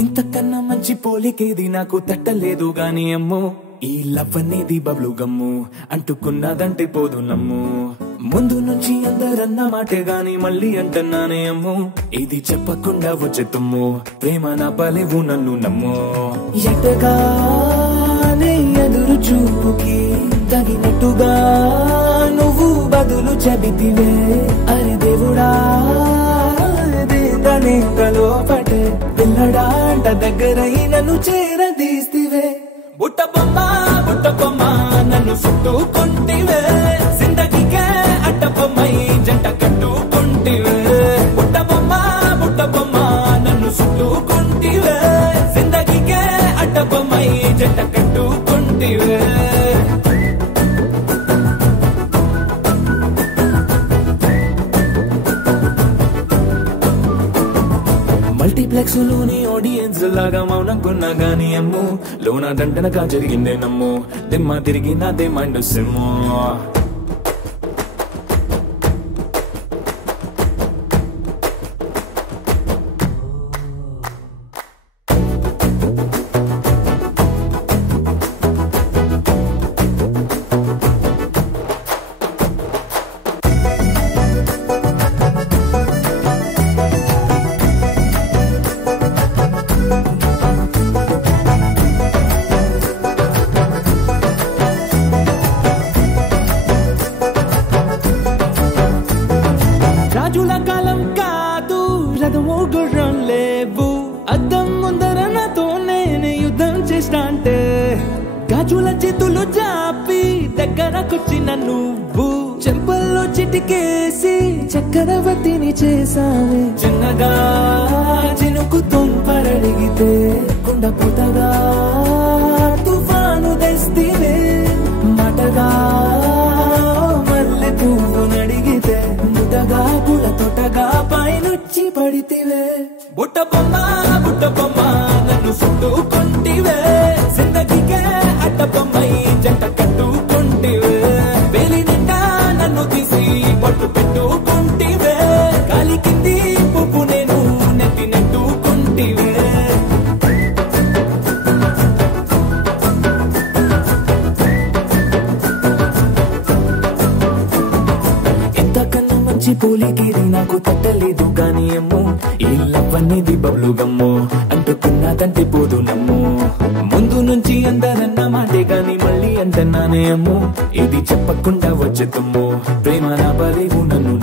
ఇంతకన్నా మంచి పోలికేది నాకు తట్టలేదు గాని అమ్మో ఈ లవ్ అనేది బబ్లు గమ్ము అంటుకున్నదంటే పోదు నమ్ము ముందు నుంచి అందరన్న మాటే గాని మళ్ళీ అంటున్నానే అమ్ము ఇది చెప్పకుండా వచ్చే తుమ్ము ప్రేమ నా పలేవు నన్ను నమ్ము ఎటగానే ఎదురు చూపుకి తగినట్టుగా నువ్వు బదులు చెబితివే అరే దేవుడా తనేకలో పటే పిల్లడాంట దగ్గరై నన్ను చేరదీస్తివే బుట్ట బొమ్మ నన్ను చుట్టుకుంటివే జిందగీకే అడ్డ బొమ్మై జంట కట్టుకుంటివే బుట్ట బొమ్మ నన్ను చుట్టుకుంటివే జిందగీకే అడ్డ బొమ్మై జంట కట్టుకుంటివే మల్టీప్లెక్స్ లోని ఆడియన్స్ లాగా మౌనంకున్నా గాని అమ్ము లోన దండనగా జరిగిందే నమ్ము దిమ్మ తిరిగి నాదే మైండ్ సిమ్ము రాజుల కాలం కాదు రథము గుర్రం లేవు అద్దం ముందర నాతో నేను యుద్ధం చేస్తా అంటే గాజుల చేతులు జాపి దగ్గరకొచ్చిన నువ్వు చెంపల్లో చిటికేసి చక్రవర్తిని చేసావే చిన్నగా చినుకు తుంపరడిగితే కుండ పుటగా తుఫాను తెస్తివే మాటగా మల్లె పువ్వు నడిగితే ముదగా పుల తోటగా పైనొచ్చి పడితివే బుట్ట బొమ్మ నన్ను చుట్టుకుంటివే జిందగీకే అడ్డ బొమ్మై జంట కట్టుకుంటివే వేలి నిండా నన్ను తీసి పట్టు పెట్టుకుంటివే కాలి కింది పువ్వు నేను నెత్తి నెట్టుకుంటివే ఎంతకన్నా మంచి పోలికేది నాకు తట్టలేదు గాని అమ్ము ఈ లవ్ అనేది బబ్లు గమ్ము అంటుకున్నదంటే పోదు నమ్ము ముందు నుంచి అందరన్న మాటే గాని మళ్ళీ అంటున్నానే అమ్ము ఇది చెప్పకుండా వచ్చే తుమ్ము ప్రేమ నా పలేవు నన్ను